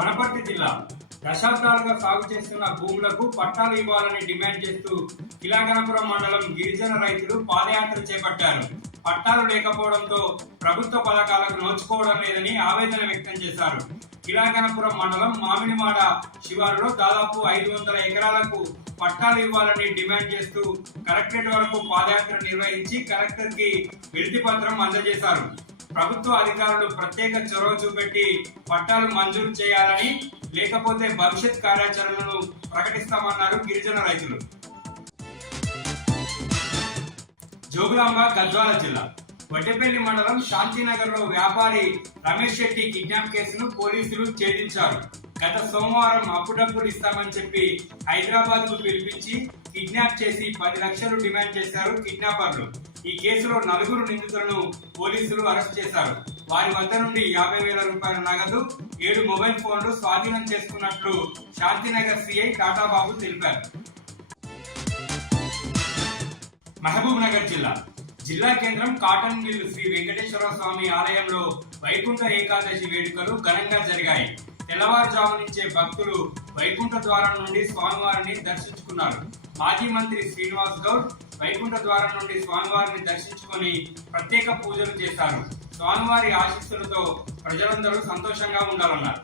వనపర్తి జిల్లా దశాబ్దాలుగా సాగు చేస్తున్న భూములకు పట్టాలు ఇవ్వాలని డిమాండ్ చేస్తూ కిలాగనపురం మండలం గిరిజన రైతులు పాదయాత్ర చేపట్టారు. పట్టాలు లేకపోవడంతో ప్రభుత్వ పథకాలకు నోచుకోవడం లేదని ఆవేదన వ్యక్తం చేశారు. కిలాగనపురం మండలం మామిడిమాడ శివారులో దాదాపు 500 ఎకరాలకు పట్టాలు ఇవ్వాలని డిమాండ్ చేస్తూ కలెక్టరేట్ వరకు పాదయాత్ర నిర్వహించి కలెక్టర్ కి వినతి పత్రం అందజేశారు. ప్రభుత్వ అధికారులు ప్రత్యేక చొరవ చూపెట్టి పట్టాలు మంజూరు చేయాలని, లేకపోతే భవిష్యత్ కార్యాచరణను ప్రకటిస్తామన్నారు గిరిజన రైతులు. జోగులాంబ గద్వాల జిల్లా వడ్డేపల్లి మండలం శాంతినగర్ లో వ్యాపారి రమేష్ శెట్టి కిడ్నాప్ కేసును పోలీసులు ఛేదించారు. గత సోమవారం అప్పుడప్పుడు ఇస్తామని చెప్పి హైదరాబాద్ కు పిలిపించి కిడ్నాప్ చేసి 10 లక్షలు డిమాండ్ చేశారు కిడ్నాపర్లు. ఈ కేసులో 4 నిందితులను పోలీసులు అరెస్ట్ చేశారు. వారి వద్ద నుండి 50,000 రూపాయల నగదు, 7 మొబైల్ ఫోన్లు స్వాధీనం చేసుకున్నట్లు శాంతినగర్ సిఐ టాటాబాబు తెలిపారు. మహబూబ్ నగర్ జిల్లా కేంద్రం కాటన్ మిల్ శ్రీ వెంకటేశ్వర స్వామి ఆలయంలో వైకుంఠ ఏకాదశి వేడుకలు ఘనంగా జరిగాయి. తెల్లవారుజాము నుంచే భక్తులు వైకుంఠ ద్వారం నుండి స్వామివారిని దర్శించుకున్నారు. మాజీ మంత్రి శ్రీనివాస్ గౌడ్ వైకుంఠ ద్వారం నుండి స్వామివారిని దర్శించుకొని ప్రత్యేక పూజలు చేశారు. స్వామివారి ఆశీస్సులతో ప్రజలందరూ సంతోషంగా ఉండాలన్నారు.